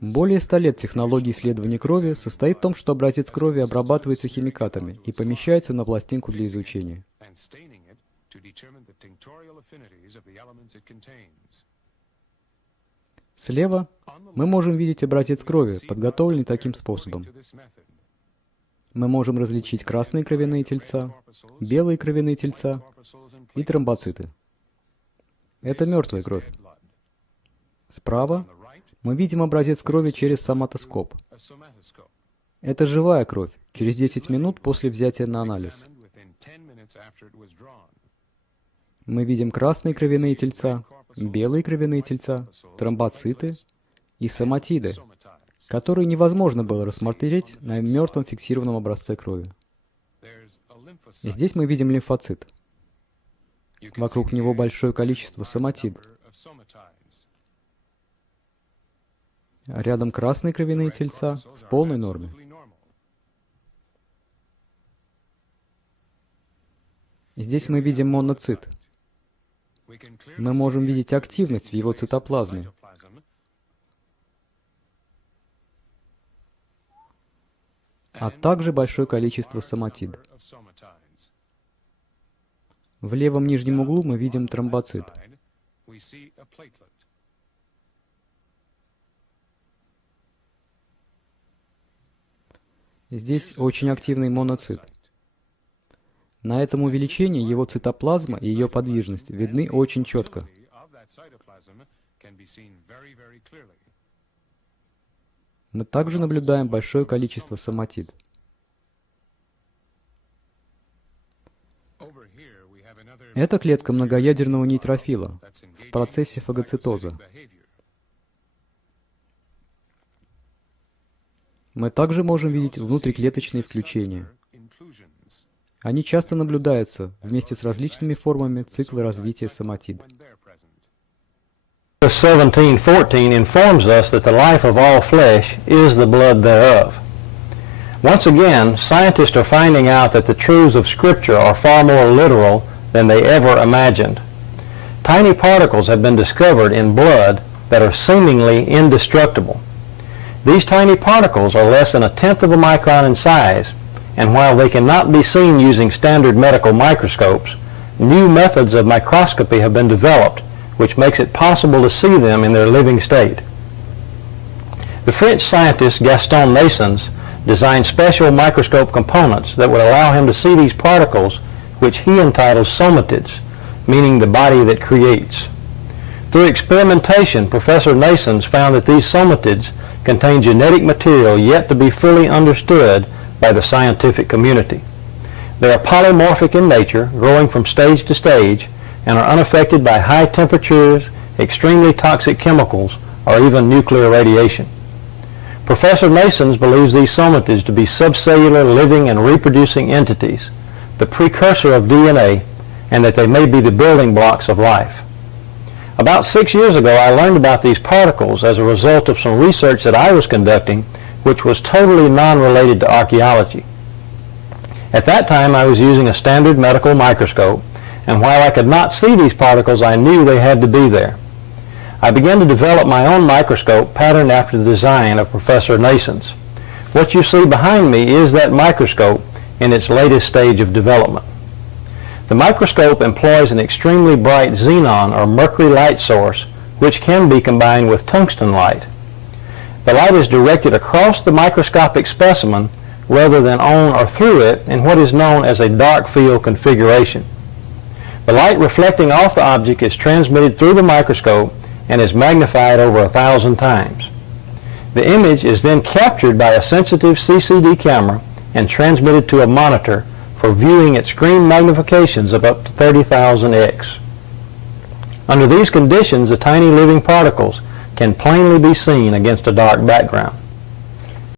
Более 100 лет технологии исследования крови состоит в том, что образец крови обрабатывается химикатами и помещается на пластинку для изучения. Слева мы можем видеть образец крови, подготовленный таким способом. Мы можем различить красные кровяные тельца, белые кровяные тельца и тромбоциты. Это мертвая кровь. Справа мы видим образец крови через соматоскоп. Это живая кровь, через 10 минут после взятия на анализ. Мы видим красные кровяные тельца, белые кровяные тельца, тромбоциты и соматиды, которые невозможно было рассмотреть на мертвом фиксированном образце крови. И здесь мы видим лимфоцит. Вокруг него большое количество соматид. Рядом красные кровяные тельца в полной норме. Здесь мы видим моноцит. Мы можем видеть активность в его цитоплазме. А также большое количество соматид. В левом нижнем углу мы видим тромбоцит. Здесь очень активный моноцит. На этом увеличении его цитоплазма и ее подвижность видны очень четко. Мы также наблюдаем большое количество соматид. Это клетка многоядерного нейтрофила в процессе фагоцитоза. Мы также можем видеть внутриклеточные включения. Они часто наблюдаются вместе с различными формами цикла развития соматид. 17:14 informs us that the life of all flesh is the blood thereof. Once again, scientists are finding out that the truths of Scripture are far more literal than they ever imagined. Tiny particles have been discovered in blood that are seemingly indestructible. These tiny particles are less than 1/10 of a micron in size, and while they cannot be seen using standard medical microscopes, new methods of microscopy have been developed which makes it possible to see them in their living state. The French scientist Gaston Naessens designed special microscope components that would allow him to see these particles, which he entitles somatids, meaning the body that creates. Through experimentation, Professor Naessens found that these somatids contain genetic material yet to be fully understood by the scientific community. They are polymorphic in nature, growing from stage to stage, and are unaffected by high temperatures, extremely toxic chemicals, or even nuclear radiation. Professor Naessens believes these somatids to be subcellular living and reproducing entities, the precursor of DNA, and that they may be the building blocks of life. About 6 years ago, I learned about these particles as a result of some research that I was conducting, which was totally non-related to archaeology. At that time, I was using a standard medical microscope, and while I could not see these particles, I knew they had to be there. I began to develop my own microscope patterned after the design of Professor Naessens. What you see behind me is that microscope in its latest stage of development. The microscope employs an extremely bright xenon or mercury light source, which can be combined with tungsten light. The light is directed across the microscopic specimen rather than on or through it in what is known as a dark field configuration. The light reflecting off the object is transmitted through the microscope and is magnified over 1,000 times. The image is then captured by a sensitive CCD camera and transmitted to a monitor for viewing at screen magnifications of up to 30,000x. Under these conditions, the tiny living particles can plainly be seen against a dark background.